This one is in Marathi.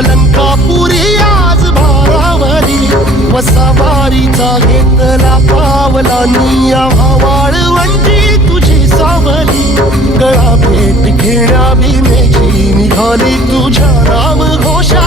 लंकापुरी आज भारावरी वसावारीचा घेतला पावला निया वाळवंटी तुझी सावली गळा भेट घेण्या भीमेची निघाली तुझ्या नाम घोषा